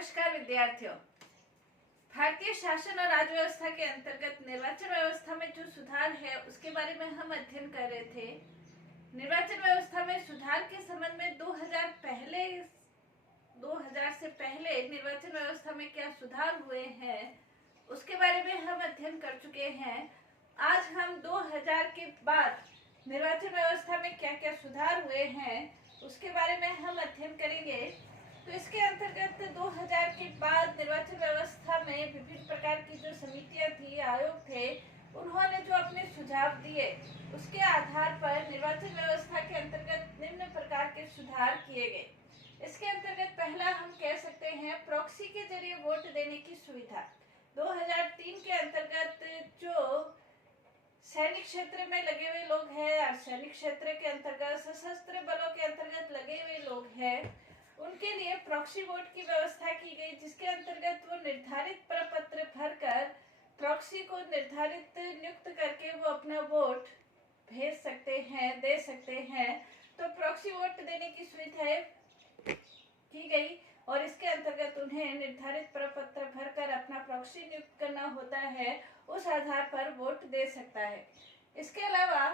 नमस्कार विद्यार्थियों। भारतीय शासन और राज्य व्यवस्था के अंतर्गत निर्वाचन व्यवस्था में जो सुधार है उसके बारे में हम अध्ययन कर रहे थे। निर्वाचन व्यवस्था में सुधार के संबंध में 2000 से पहले निर्वाचन व्यवस्था में क्या सुधार हुए हैं उसके बारे में हम अध्ययन कर चुके हैं। आज हम 2000 के बाद निर्वाचन व्यवस्था में क्या क्या सुधार हुए हैं उसके बारे में हम अध्ययन करेंगे। तो इसके अंतर्गत 2000 के बाद निर्वाचन व्यवस्था में विभिन्न प्रकार की जो समितियां थी, आयोग थे, उन्होंने जो अपने सुझाव दिए उसके आधार पर निर्वाचन व्यवस्था के अंतर्गत निम्न प्रकार के सुधार किए गए। इसके अंतर्गत पहला हम कह सकते हैं प्रॉक्सी के जरिए वोट देने की सुविधा। 2003 के अंतर्गत जो सैनिक क्षेत्र में लगे हुए लोग हैं, अर्धसैनिक क्षेत्र के अंतर्गत सशस्त्र बलों के अंतर्गत लगे हुए लोग हैं, उनके लिए प्रॉक्सी वोट की व्यवस्था की गई, जिसके अंतर्गत वो निर्धारित प्रपत्र भरकर प्रॉक्सी को निर्धारित नियुक्त करके वो अपना वोट भेज सकते हैं, दे सकते हैं। तो प्रॉक्सी वोट देने की सुविधाएं की गई और इसके अंतर्गत उन्हें निर्धारित प्रपत्र भरकर अपना प्रॉक्सी नियुक्त करना होता है, उस आधार पर वोट दे सकता है। इसके अलावा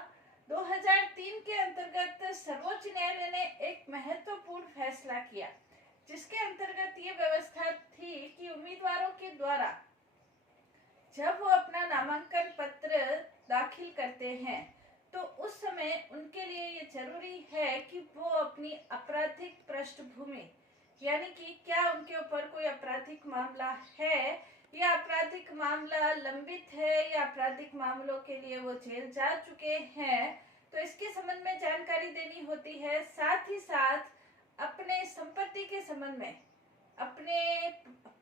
2003 के अंतर्गत सर्वोच्च न्यायालय ने एक महत्वपूर्ण फैसला किया, जिसके अंतर्गत ये व्यवस्था थी कि उम्मीदवारों के द्वारा जब वो अपना नामांकन पत्र दाखिल करते हैं तो उस समय उनके लिए ये जरूरी है कि वो अपनी आपराधिक पृष्ठभूमि, यानी कि क्या उनके ऊपर कोई आपराधिक मामला है या आपराधिक मामला लंबित है या आपराधिक मामलों के लिए वो जेल जा चुके हैं, तो इसके संबंध में जानकारी देनी होती है। साथ ही साथ अपने संपत्ति के संबंध में, अपने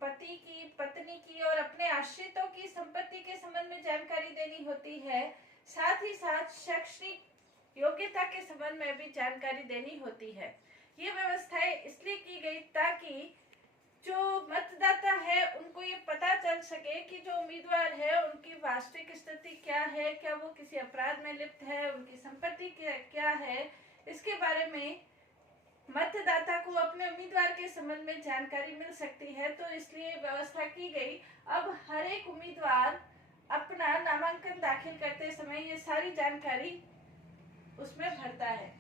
पति की, पत्नी की और अपने आश्रितों की संपत्ति के संबंध में जानकारी देनी होती है। साथ ही साथ शैक्षणिक योग्यता के संबंध में भी जानकारी देनी होती है। ये व्यवस्थाएं इसलिए की गई ताकि जो मतदाता है उनको ये पता चल सके कि जो उम्मीदवार है उनकी वास्तविक स्थिति क्या है, क्या वो किसी अपराध में लिप्त है, उनकी संपत्ति क्या है, इसके बारे में मतदाता को अपने उम्मीदवार के संबंध में जानकारी मिल सकती है। तो इसलिए व्यवस्था की गई। अब हर एक उम्मीदवार अपना नामांकन दाखिल करते समय ये सारी जानकारी उसमें भरता है।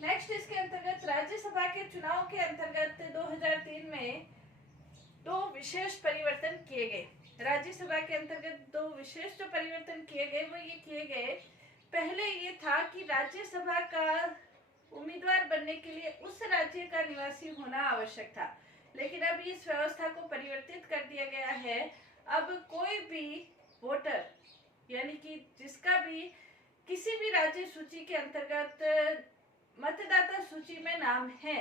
नेक्स्ट, इसके अंतर्गत राज्यसभा के चुनाव के अंतर्गत 2003 में दो विशेष परिवर्तन किए गए। राज्यसभा के अंतर्गत दो विशेष जो परिवर्तन किए गए वो ये किए गए, पहले ये था कि राज्यसभा का उम्मीदवार बनने के लिए उस राज्य का निवासी होना आवश्यक था, लेकिन अब इस व्यवस्था को परिवर्तित कर दिया गया है। अब कोई भी वोटर, यानी कि जिसका भी किसी भी राज्य सूची के अंतर्गत मतदाता सूची में नाम है,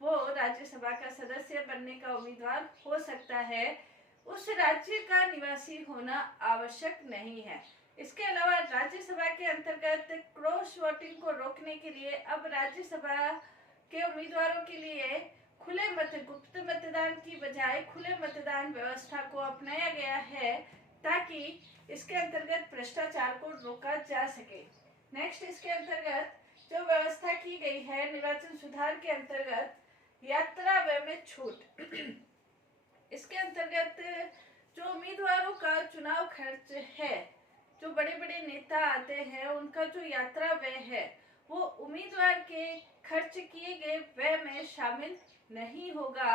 वो राज्यसभा का सदस्य बनने का उम्मीदवार हो सकता है। उस राज्य का निवासी होना आवश्यक नहीं है। इसके अलावा राज्यसभा के अंतर्गत क्रॉस वोटिंग को रोकने के लिए अब राज्यसभा के उम्मीदवारों के लिए गुप्त मतदान की बजाय खुले मतदान व्यवस्था को अपनाया गया है, ताकि इसके अंतर्गत भ्रष्टाचार को रोका जा सके। नेक्स्ट, इसके अंतर्गत जो व्यवस्था की गई है निर्वाचन सुधार के अंतर्गत, यात्रा व्यय में छूट। इसके अंतर्गत जो उम्मीदवारों का चुनाव खर्च है, जो बड़े बड़े नेता आते हैं, उनका जो यात्रा व्यय है वो उम्मीदवार के खर्च किए गए व्यय में शामिल नहीं होगा।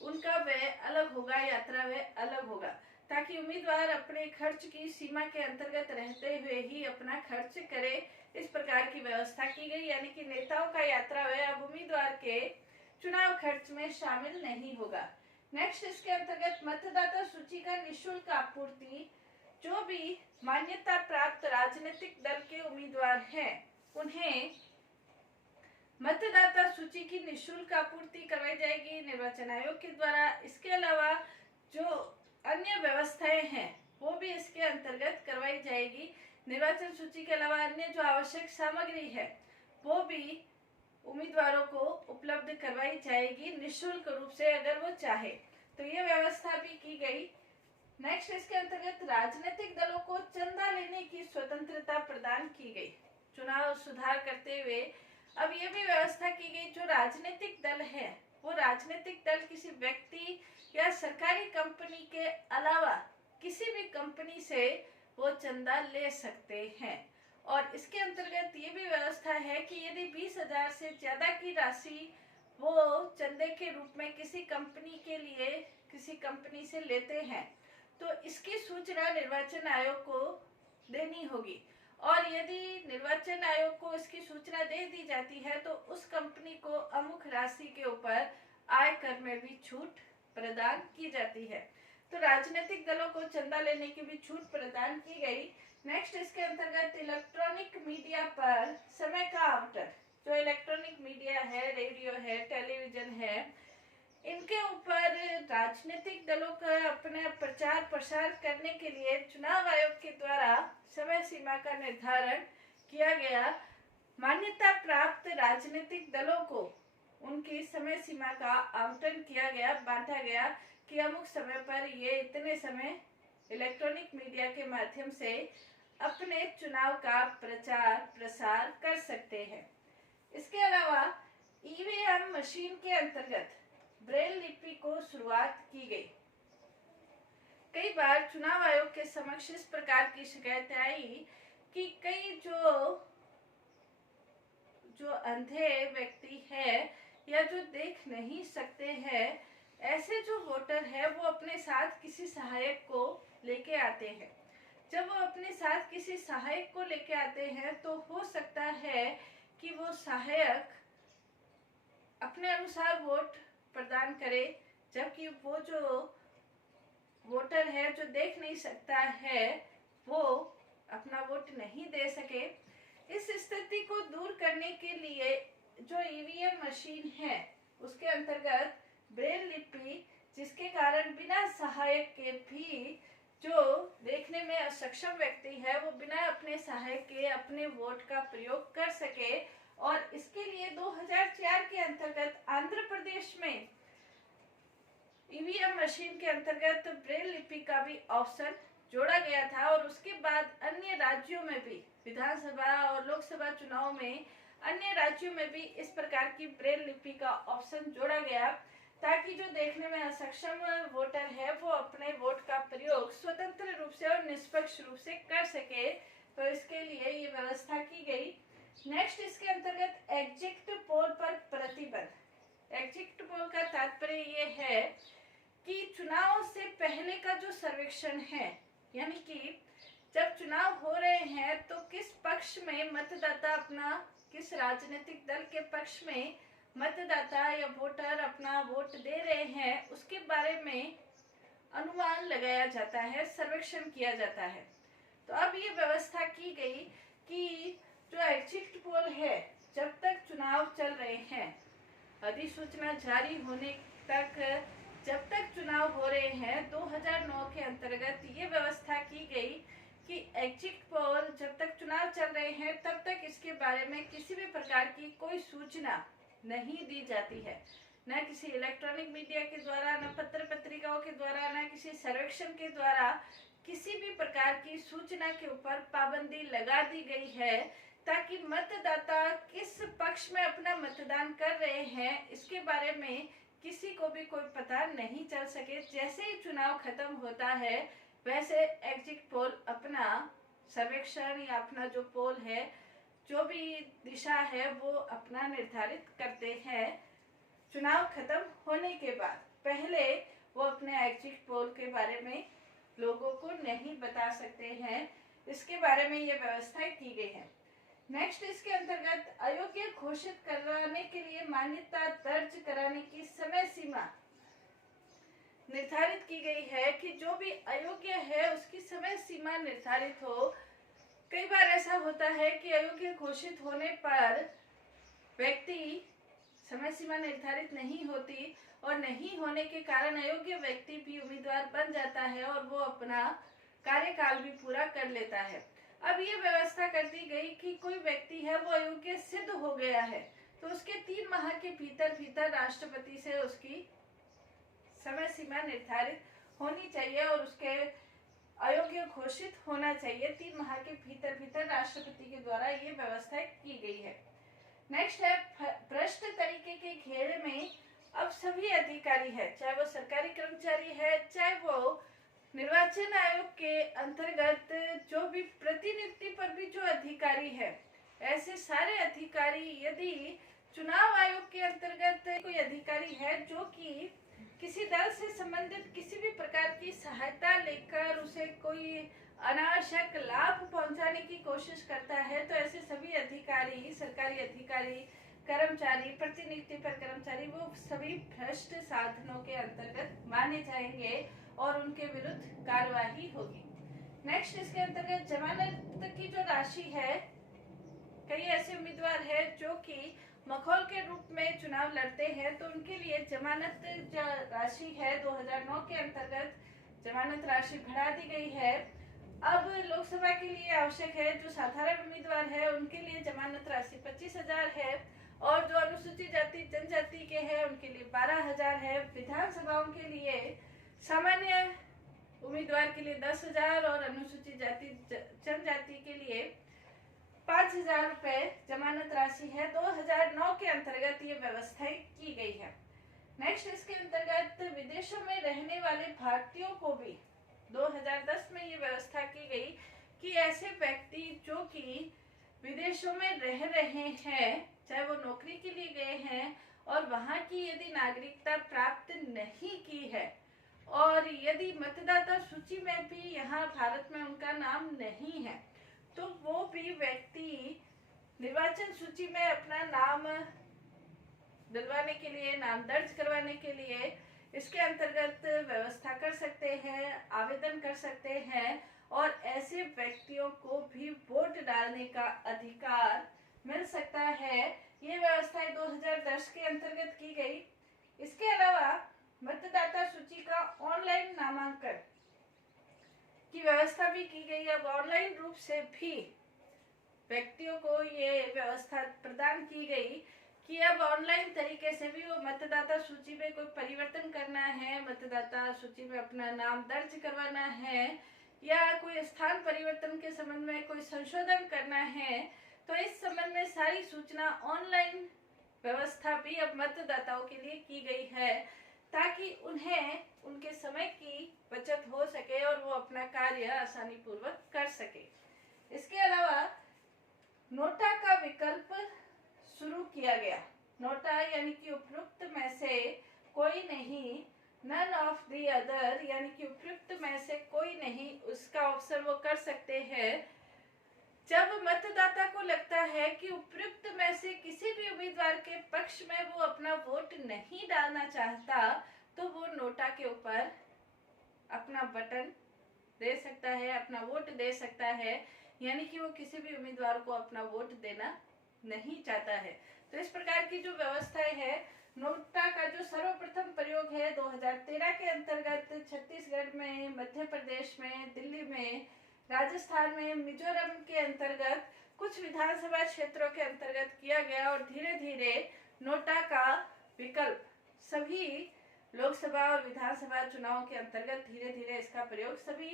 उनका व्यय अलग होगा, यात्रा व्यय अलग होगा, ताकि उम्मीदवार अपने खर्च की सीमा के अंतर्गत रहते हुए ही अपना खर्च करे। इस प्रकार की व्यवस्था की गई, यानी कि नेताओं का यात्रा व्यय अब उम्मीदवार के चुनाव खर्च में शामिल नहीं होगा। नेक्स्ट, इसके अंतर्गत मतदाता सूची का निःशुल्क आपूर्ति। जो भी मान्यता प्राप्त राजनीतिक दल के उम्मीदवार हैं उन्हें मतदाता सूची की निःशुल्क आपूर्ति करवाई जाएगी निर्वाचन आयोग के द्वारा। इसके अलावा जो अन्य व्यवस्थाएं हैं वो भी इसके अंतर्गत करवाई जाएगी। निर्वाचन सूची के अलावा अन्य जो आवश्यक सामग्री है वो भी उम्मीदवारों को उपलब्ध करवाई जाएगी निःशुल्क रूप से, अगर वो चाहे तो ये व्यवस्था भी की गई। नेक्स्ट, इसके अंतर्गत राजनीतिक दलों को चंदा लेने की स्वतंत्रता प्रदान की गई। चुनाव सुधार करते हुए अब ये भी व्यवस्था की गई, जो राजनीतिक दल है वो राजनीतिक दल किसी व्यक्ति या सरकारी कंपनी के अलावा किसी भी कंपनी से वो चंदा ले सकते हैं। और इसके अंतर्गत ये भी व्यवस्था है कि यदि 20,000 से ज्यादा की राशि वो चंदे के रूप में किसी कंपनी के लिए किसी कंपनी से लेते हैं तो इसकी सूचना निर्वाचन आयोग को देनी होगी। और यदि निर्वाचन आयोग को इसकी सूचना दे दी जाती है तो उस कंपनी को अमुक राशि के ऊपर आयकर में भी छूट प्रदान की जाती है। तो राजनीतिक दलों को चंदा लेने की भी छूट प्रदान की गई। नेक्स्ट इसके अंतर्गत इलेक्ट्रॉनिक मीडिया पर समय का आवंटन। जो इलेक्ट्रॉनिक मीडिया है, रेडियो है, टेलीविजन है, इनके ऊपर राजनीतिक दलों का अपना प्रचार प्रसार करने के लिए चुनाव आयोग के द्वारा समय सीमा का निर्धारण किया गया। मान्यता प्राप्त राजनीतिक दलों को उनकी समय सीमा का आवंटन किया गया, बांटा गया कि अमुक समय पर ये इतने समय इलेक्ट्रॉनिक मीडिया के माध्यम से अपने चुनाव का प्रचार प्रसार कर सकते हैं। इसके अलावा ईवीएम मशीन के अंतर्गत ब्रेल लिपि को शुरुआत की गई। कई बार चुनाव आयोग के समक्ष इस प्रकार की शिकायतें आई कि कई जो अंधे व्यक्ति है या जो देख नहीं सकते हैं, ऐसे जो वोटर है वो अपने साथ किसी सहायक को लेके आते हैं। जब वो अपने साथ किसी सहायक को लेके आते हैं तो हो सकता है कि वो सहायक अपने अनुसार वोट प्रदान करे, जबकि वो जो वोटर है जो देख नहीं सकता है वो अपना वोट नहीं दे सके। इस स्थिति को दूर करने के लिए जो ईवीएम मशीन है उसके अंतर्गत ब्रेल लिपि, जिसके कारण बिना सहायक के भी जो देखने में असक्षम व्यक्ति है वो बिना अपने सहायक के अपने वोट का प्रयोग कर सके। और इसके लिए 2004 के अंतर्गत आंध्र प्रदेश में ईवीएम मशीन के अंतर्गत ब्रेल लिपि का भी ऑप्शन जोड़ा गया था। और उसके बाद अन्य राज्यों में भी विधानसभा और लोकसभा चुनाव में अन्य राज्यों में भी इस प्रकार की ब्रेल लिपि का ऑप्शन जोड़ा गया ताकि जो देखने में असक्षम वोटर है वो अपने वोट का प्रयोग स्वतंत्र रूप से और निष्पक्ष रूप से कर सके। तो इसके लिए ये व्यवस्था की गई। नेक्स्ट इसके अंतर्गत एग्जिट पोल पर प्रतिबंध। एग्जिट पोल का तात्पर्य ये है कि चुनाव से पहले का जो सर्वेक्षण है, यानी कि जब चुनाव हो रहे हैं तो किस पक्ष में मतदाता अपना, किस राजनीतिक दल के पक्ष में मतदाता या वोटर अपना वोट दे रहे हैं, उसके बारे में अनुमान लगाया जाता है, सर्वेक्षण किया जाता है। तो अब ये व्यवस्था की गई कि जो एग्जिट पोल है, जब तक चुनाव चल रहे हैं, अधिसूचना जारी होने तक, जब तक चुनाव हो रहे हैं, 2009 के अंतर्गत ये व्यवस्था की गई कि एग्जिट पोल जब तक चुनाव चल रहे हैं तब तक इसके बारे में किसी भी प्रकार की कोई सूचना नहीं दी जाती है, न किसी इलेक्ट्रॉनिक मीडिया के द्वारा, न पत्र पत्रिकाओं के द्वारा, न किसी सर्वेक्षण के द्वारा किसी भी प्रकार की सूचना के ऊपर पाबंदी लगा दी गई है ताकि मतदाता किस पक्ष में अपना मतदान कर रहे हैं इसके बारे में किसी को भी कोई पता नहीं चल सके। जैसे ही चुनाव खत्म होता है वैसे एग्जिट पोल अपना सर्वेक्षण या अपना जो पोल है, जो भी दिशा है वो अपना निर्धारित करते हैं चुनाव खत्म होने के बाद। पहले वो अपने एग्जिट पोल के बारे में लोगों को नहीं बता सकते हैं। इसके बारे में ये व्यवस्था की गई है। नेक्स्ट इसके अंतर्गत अयोग्य घोषित कराने के लिए मान्यता दर्ज कराने की समय सीमा निर्धारित की गई है कि जो भी अयोग्य है उसकी समय सीमा निर्धारित हो। कई बार ऐसा होता है कि अयोग्य घोषित होने पर व्यक्ति, समय सीमा निर्धारित नहीं होती और नहीं होने के कारण अयोग्य व्यक्ति भी उम्मीदवार बन जाता है और वो अपना कार्यकाल भी पूरा कर लेता है। अब ये व्यवस्था कर दी गई कि कोई व्यक्ति है वो अयोग्य सिद्ध हो गया है तो उसके 3 माह के भीतर राष्ट्रपति से उसकी समय सीमा निर्धारित होनी चाहिए और उसके अयोग्य घोषित होना चाहिए। 3 माह के भीतर राष्ट्रपति के द्वारा ये व्यवस्था की गई है। नेक्स्ट है भ्रष्ट तरीके के घेरे में अब सभी अधिकारी है, चाहे वो सरकारी कर्मचारी है, चाहे वो निर्वाचन आयोग के अंतर्गत जो भी प्रतिनियुक्ति पर भी जो अधिकारी है, ऐसे सारे अधिकारी, यदि चुनाव आयोग के अंतर्गत कोई अधिकारी है जो कि किसी दल से संबंधित किसी भी प्रकार की सहायता लेकर उसे कोई अनावश्यक लाभ पहुंचाने की कोशिश करता है, तो ऐसे सभी अधिकारी, सरकारी अधिकारी, कर्मचारी, प्रतिनियुक्ति पर कर्मचारी, वो सभी भ्रष्ट साधनों के अंतर्गत माने जाएंगे और उनके विरुद्ध कार्यवाही होगी। नेक्स्ट, इसके अंतर्गत जमानत की जो राशि है, कई ऐसे उम्मीदवार है जो कि मखौल के रूप में चुनाव लड़ते हैं, तो उनके लिए जमानत राशि है 2009 के अंतर्गत जमानत राशि बढ़ा दी गई है। अब लोकसभा के लिए आवश्यक है, जो साधारण उम्मीदवार है उनके लिए जमानत राशि 25,000 है, और जो अनुसूचित जाति जनजाति के हैं उनके लिए 12,000 है। विधानसभाओं के लिए सामान्य उम्मीदवार के लिए 10,000 और अनुसूचित जाति जनजाति के लिए 5,000 रुपए जमानत राशि है। 2009 के अंतर्गत ये व्यवस्था की गई है। नेक्स्ट, इसके अंतर्गत विदेशों में रहने वाले भारतीयों को भी 2010 में ये व्यवस्था की गई कि ऐसे व्यक्ति जो कि विदेशों में रह रहे हैं, चाहे वो नौकरी के लिए गए हैं और वहां की यदि नागरिकता प्राप्त नहीं की है, और यदि मतदाता सूची में भी यहाँ भारत में उनका नाम नहीं है, तो वो भी व्यक्ति निर्वाचन सूची में अपना नाम दिलवाने के लिए, नाम दर्ज करवाने के लिए इसके अंतर्गत व्यवस्था कर सकते हैं, आवेदन कर सकते हैं, और ऐसे व्यक्तियों को भी वोट डालने का अधिकार मिल सकता है। ये व्यवस्था 2010 के अंतर्गत की गई। इसके अलावा मतदाता सूची का ऑनलाइन नामांकन की व्यवस्था भी की गई। अब ऑनलाइन रूप से भी व्यक्तियों को ये व्यवस्था प्रदान की गई कि अब ऑनलाइन तरीके से भी वो मतदाता सूची में कोई परिवर्तन करना है, मतदाता सूची में अपना नाम दर्ज करवाना है, या कोई स्थान परिवर्तन के संबंध में कोई संशोधन करना है, तो इस संबंध में सारी सूचना ऑनलाइन व्यवस्था भी अब मतदाताओं के लिए की गई है, ताकि उन्हें उनके समय की बचत हो सके और वो अपना कार्य आसानी पूर्वक कर सके। इसके अलावा नोटा का विकल्प शुरू किया गया। नोटा यानी कि उपयुक्त में से कोई नहीं, नन ऑफ द अदर, यानी कि उपयुक्त में से कोई नहीं, उसका ऑप्शन वो कर सकते हैं। जब मतदाता को लगता है कि उपयुक्त में से किसी भी उम्मीदवार के पक्ष में वो अपना वोट नहीं डालना चाहता, तो वो नोटा के ऊपर अपना बटन दे सकता है, अपना वोट दे सकता है, यानी कि वो किसी भी उम्मीदवार को अपना वोट देना नहीं चाहता है। तो इस प्रकार की जो व्यवस्थाएं है, नोटा का जो सर्वप्रथम प्रयोग है 2013 के अंतर्गत छत्तीसगढ़ में, मध्य प्रदेश में, दिल्ली में, राजस्थान में, मिजोरम के अंतर्गत कुछ विधानसभा क्षेत्रों के अंतर्गत किया गया, और धीरे धीरे नोटा का विकल्प सभी लोकसभा और विधानसभा चुनाव के अंतर्गत धीरे धीरे इसका प्रयोग सभी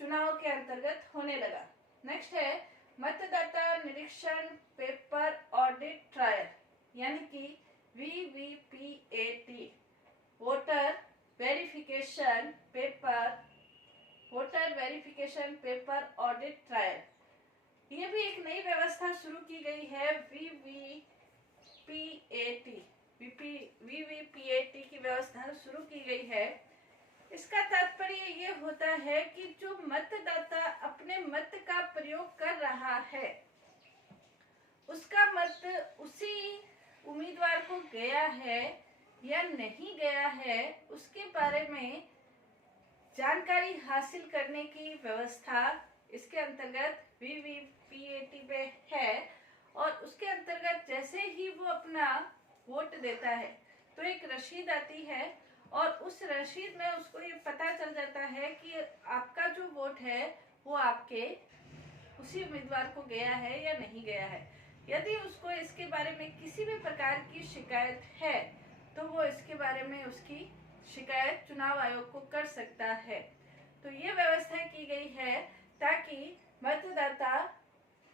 चुनाव के अंतर्गत होने लगा। नेक्स्ट है मतदाता निरीक्षण पेपर ऑडिट ट्रायल, यानी कि VVPAT, voter verification paper audit trial. ये भी एक नई व्यवस्था शुरू की गई है, VVPAT की व्यवस्था शुरू की गई है। इसका तात्पर्य ये होता है कि जो मतदाता अपने मत का प्रयोग कर रहा है, उसका मत उसी उम्मीदवार को गया है या नहीं गया है, उसके बारे में जानकारी हासिल करने की व्यवस्था इसके अंतर्गत VVPAT में है। और उसके अंतर्गत जैसे ही वो अपना वोट देता है तो एक रसीद आती है, और उस रसीद में उसको ये पता चल जाता है कि आपका जो वोट है वो आपके उसी उम्मीदवार को गया है या नहीं गया है। यदि उसको इसके बारे में किसी भी प्रकार की शिकायत है, तो वो इसके बारे में उसकी शिकायत चुनाव आयोग को कर सकता है। तो ये व्यवस्था की गई है ताकि मतदाता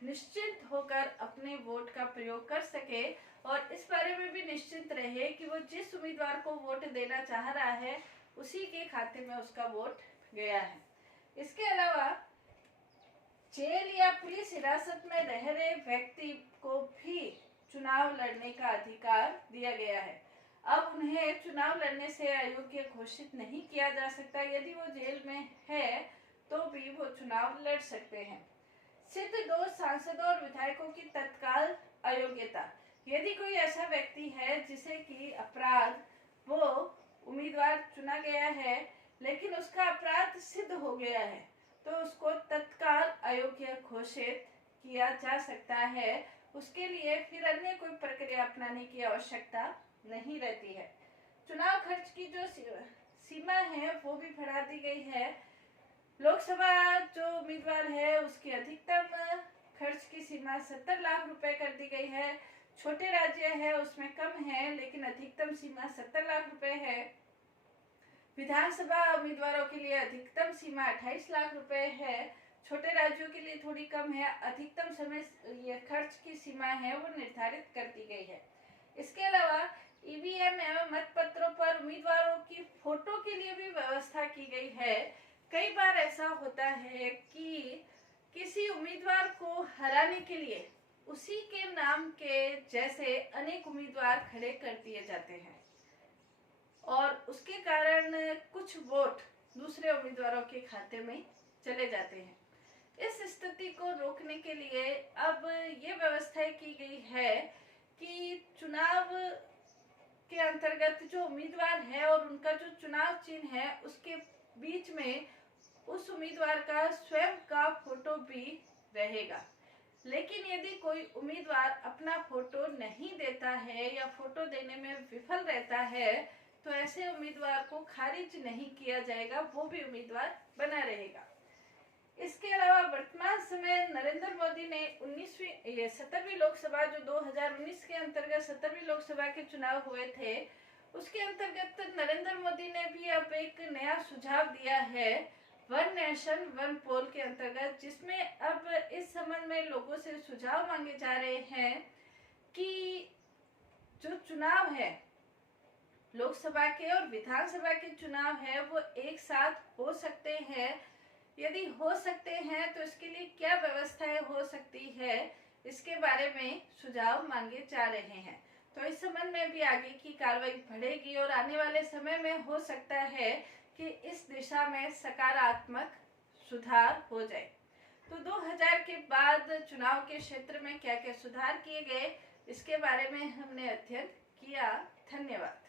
निश्चिंत होकर अपने वोट का प्रयोग कर सके और इस बारे में भी निश्चित रहे कि वो जिस उम्मीदवार को वोट देना चाह रहा है उसी के खाते में उसका वोट गया है। इसके अलावा जेल या पुलिस हिरासत में रह रहे व्यक्ति को भी चुनाव लड़ने का अधिकार दिया गया है। अब उन्हें चुनाव लड़ने से अयोग्य घोषित नहीं किया जा सकता। यदि वो जेल में है तो भी वो चुनाव लड़ सकते हैं। सिद्ध 2 सांसदों और विधायकों की तत्काल अयोग्यता। यदि कोई ऐसा व्यक्ति है जिसे कि अपराध वो उम्मीदवार चुना गया है लेकिन उसका अपराध सिद्ध हो गया है तो उसको तत्काल अयोग्य घोषित किया जा सकता है। उसके लिए फिर अन्य कोई प्रक्रिया अपनाने की आवश्यकता नहीं रहती है। चुनाव खर्च की जो सीमा है वो भी बढ़ा दी गई है। लोकसभा जो उम्मीदवार है उसकी अधिकतम खर्च की सीमा 70 लाख रुपए कर दी गई है। छोटे राज्य है उसमें कम है लेकिन अधिकतम सीमा 70 लाख रुपए है। विधानसभा उम्मीदवारों के लिए अधिकतम सीमा 28 लाख रुपए है। छोटे राज्यों के लिए थोड़ी कम है। अधिकतम समय ये खर्च की सीमा है वो निर्धारित कर दी गई है। इसके अलावा ईवीएम एवं मतपत्रों पर उम्मीदवारों की फोटो के लिए भी व्यवस्था की गई है। कई बार ऐसा होता है कि किसी उम्मीदवार को हराने के लिए उसी के नाम के जैसे अनेक उम्मीदवार खड़े कर दिए जाते हैं और उसके कारण कुछ वोट दूसरे उम्मीदवारों के खाते में चले जाते हैं। इस स्थिति को रोकने के लिए अब ये व्यवस्था की गई है कि चुनाव के अंतर्गत जो उम्मीदवार है और उनका जो चुनाव चिन्ह है उसके बीच में उस उम्मीदवार का स्वयं का फोटो भी रहेगा। लेकिन यदि कोई उम्मीदवार अपना फोटो नहीं देता है या फोटो देने में विफल रहता है तो ऐसे उम्मीदवार को खारिज नहीं किया जाएगा, वो भी उम्मीदवार बना रहेगा। इसके अलावा वर्तमान समय नरेंद्र मोदी ने 17वीं लोकसभा जो 2019 के अंतर्गत 17वीं लोकसभा के चुनाव हुए थे उसके अंतर्गत नरेंद्र मोदी ने भी अब एक नया सुझाव दिया है वन नेशन वन पोल के अंतर्गत, जिसमें अब इस संबंध में लोगों से सुझाव मांगे जा रहे हैं कि जो चुनाव है लोकसभा के और विधानसभा के चुनाव है वो एक साथ हो सकते हैं। यदि हो सकते हैं तो इसके लिए क्या व्यवस्थाएं हो सकती है इसके बारे में सुझाव मांगे जा रहे हैं। तो इस संबंध में भी आगे की कार्रवाई बढ़ेगी और आने वाले समय में हो सकता है कि इस दिशा में सकारात्मक सुधार हो जाए। तो 2000 के बाद चुनाव के क्षेत्र में क्या क्या सुधार किए गए इसके बारे में हमने अध्ययन किया। धन्यवाद।